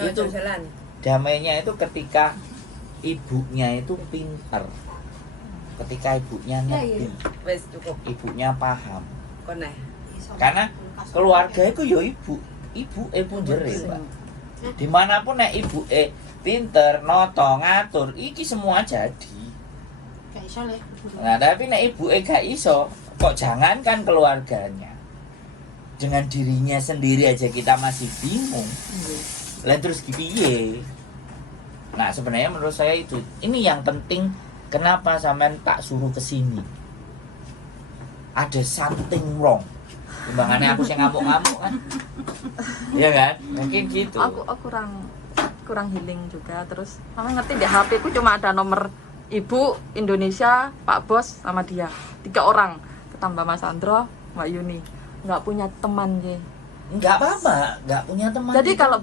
itu jalan. damainya itu ketika ibunya itu pintar, ketika ibunya ngerti, Wes cukup. ibunya paham. Koneh. Karena keluarga itu ya ibu pun jere, Pak. Dimanapun nek ibu pinter, noto, ngatur, iki semua jadi. Gak iso le. Nah, tapi nek ibu gak iso, kok jangankan keluarganya. Dengan dirinya sendiri aja kita masih bingung. Lah terus piye? Nah, sebenarnya menurut saya itu ini yang penting. Kenapa sampean tak suruh ke sini? Ada something wrong. Timbangannya aku yang ngamuk-ngamuk kan. Iya kan? Mungkin gitu. Aku kurang healing juga. Terus mama ngerti di HP ku cuma ada nomor ibu Indonesia, Pak Bos sama dia. 3 orang. Ketambah Mas Andro, Mbak Yuni. Nggak punya teman, Ye. Enggak apa-apa, enggak punya teman. Jadi kalau